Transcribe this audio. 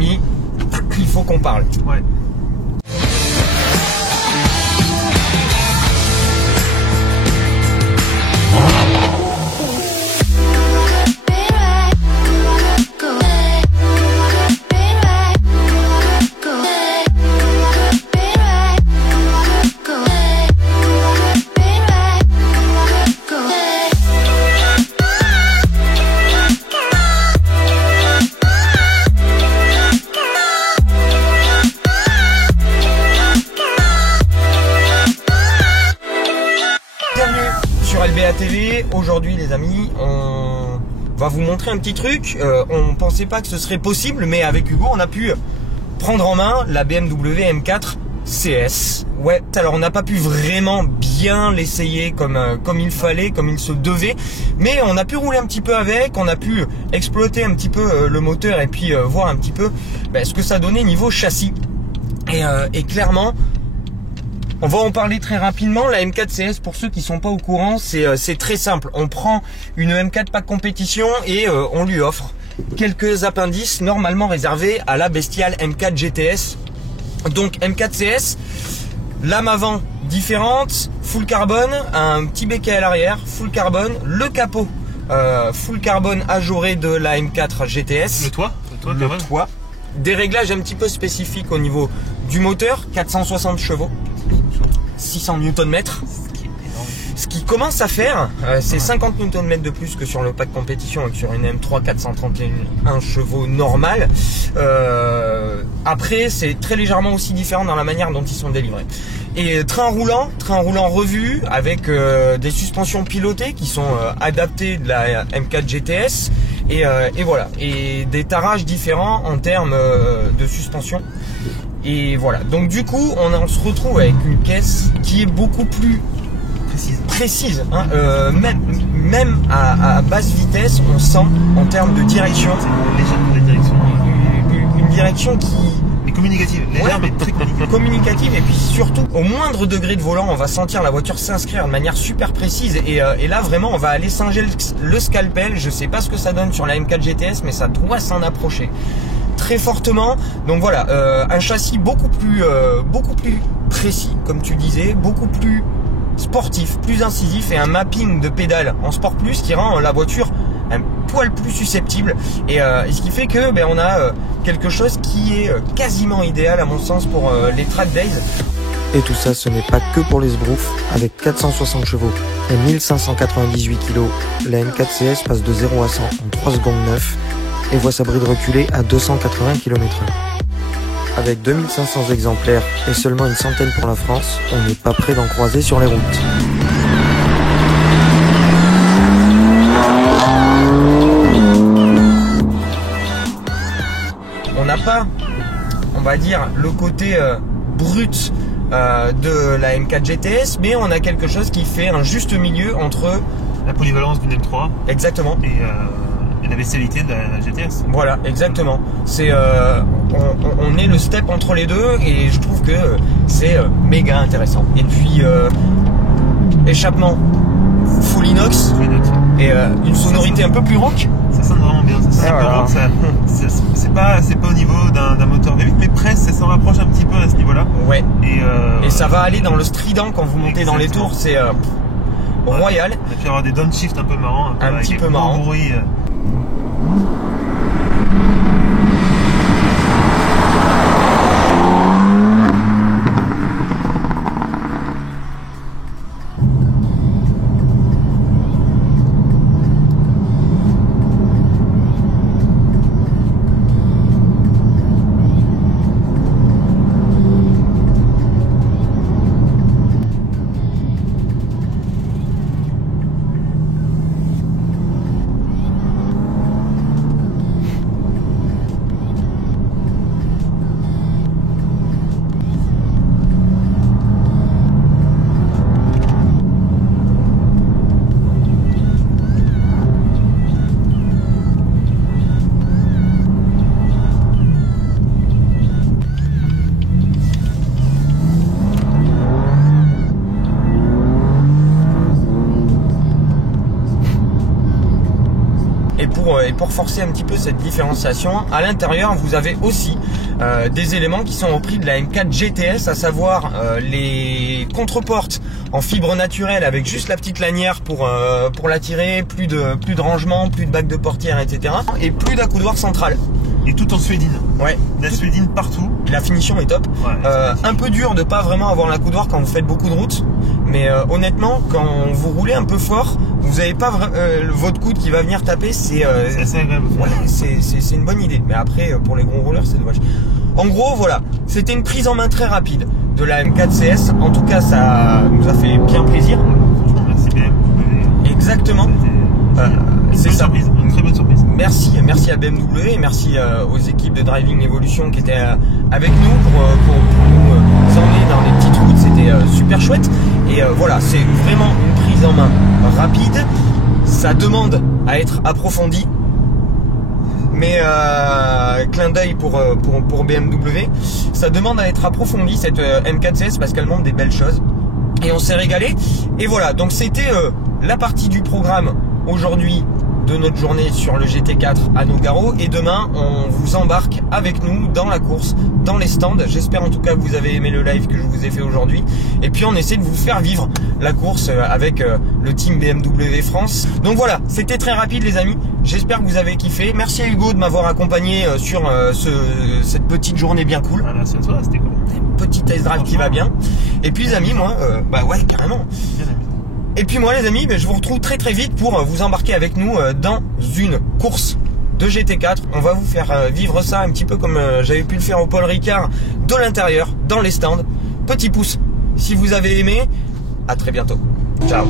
amis, il faut qu'on parle. Ouais. Sur LBA TV, aujourd'hui les amis, on va vous montrer un petit truc. On pensait pas que ce serait possible, mais avec Hugo, on a pu prendre en main la BMW M4 CS. Ouais, alors on n'a pas pu vraiment bien l'essayer comme il fallait, comme il se devait, mais on a pu rouler un petit peu avec, on a pu exploiter un petit peu le moteur et puis voir un petit peu ce que ça donnait niveau châssis. Et clairement, on va en parler très rapidement. La M4 CS, pour ceux qui sont pas au courant, c'est très simple. On prend une M4 pack compétition et on lui offre quelques appendices normalement réservés à la bestiale M4 GTS. Donc M4 CS, lame avant différente, full carbone, un petit béquet à l'arrière, full carbone, le capot full carbone ajouré de la M4 GTS. Le toit, Des réglages un petit peu spécifiques au niveau du moteur, 460 chevaux. 600 Nm, ce qui commence à faire, c'est 50 Nm de plus que sur le pack compétition et que sur une M3 431 chevaux normal. Après, c'est très légèrement aussi différent dans la manière dont ils sont délivrés. Et train roulant revu avec des suspensions pilotées qui sont adaptées de la M4 GTS et voilà, et des tarages différents en termes de suspension. Et voilà, donc du coup on se retrouve avec une caisse qui est beaucoup plus précise hein. Même à basse vitesse on sent en termes de direction une direction qui est communicative, légère mais très communicative, et puis surtout au moindre degré de volant on va sentir la voiture s'inscrire de manière super précise et là vraiment on va aller singer le scalpel. Je sais pas ce que ça donne sur la M4 GTS mais ça doit s'en approcher très fortement. Donc voilà, un châssis beaucoup plus précis comme tu disais, beaucoup plus sportif, plus incisif, et un mapping de pédales en Sport Plus qui rend la voiture un poil plus susceptible et ce qui fait que on a quelque chose qui est quasiment idéal à mon sens pour les track days. Et tout ça, ce n'est pas que pour les sbroufs. Avec 460 chevaux et 1598 kg, la M4 CS passe de 0 à 100 en 3 secondes 9 et voit sa bride reculer à 280 km/h. Avec 2500 exemplaires et seulement une centaine pour la France, on n'est pas prêt d'en croiser sur les routes. On n'a pas, on va dire, le côté brut de la M4 GTS, mais on a quelque chose qui fait un juste milieu entre la polyvalence d'une M3 exactement et la bestialité de la GTS. Voilà, exactement. C'est on est le step entre les deux et je trouve que c'est méga intéressant. Et puis échappement full inox et une sonorité un peu plus rock. Ça sonne vraiment bien. Ça sonne rock, c'est pas au niveau d'un moteur V8, mais presque ça s'en rapproche un petit peu à ce niveau-là. Ouais. Et ça va aller dans le strident quand vous montez dans les tours. C'est royal. Et puis avoir des downshift un peu marrants, un petit peu marrant. Bruit. pour forcer un petit peu cette différenciation, à l'intérieur vous avez aussi des éléments qui sont au prix de la M4 GTS, à savoir les contreportes en fibre naturelle avec juste la petite lanière pour la tirer, plus de rangement, plus de bac de portière, etc. et plus d'accoudoir central. Et tout en suédine. Ouais. La suédine partout. La finition est top. Ouais, un peu dur de pas vraiment avoir l'accoudoir quand vous faites beaucoup de route, mais honnêtement, quand vous roulez un peu fort, vous n'avez pas votre coude qui va venir taper. C'est assez agréable. Ouais, c'est une bonne idée. Mais après, pour les gros rouleurs, c'est dommage. En gros, voilà, c'était une prise en main très rapide de la M4 CS. En tout cas, ça nous a fait bien plaisir. Franchement, merci BMW. Exactement. C'est ça. Surprise, une très bonne surprise. Merci à BMW et merci aux équipes de Driving Evolution qui étaient avec nous pour nous emmener dans les petites routes. C'était super chouette. Et voilà, c'est vraiment une prise en main rapide. Ça demande à être approfondi. Mais clin d'œil pour BMW, ça demande à être approfondi cette M4 CS parce qu'elle montre des belles choses. Et on s'est régalé. Et voilà, donc c'était la partie du programme aujourd'hui de notre journée sur le GT4 à Nogaro, et demain on vous embarque avec nous dans la course, dans les stands. J'espère en tout cas que vous avez aimé le live que je vous ai fait aujourd'hui, et puis on essaie de vous faire vivre la course avec le team BMW France. Donc voilà, c'était très rapide les amis, j'espère que vous avez kiffé. Merci à Hugo de m'avoir accompagné sur cette petite journée bien cool. Ah, merci à toi, c'était cool. Petit test drive qui va bien. Et puis les amis, moi bah ouais, carrément. Et puis moi les amis, je vous retrouve très très vite pour vous embarquer avec nous dans une course de GT4. On va vous faire vivre ça un petit peu comme j'avais pu le faire au Paul Ricard, de l'intérieur, dans les stands. Petit pouce si vous avez aimé. À très bientôt. Ciao.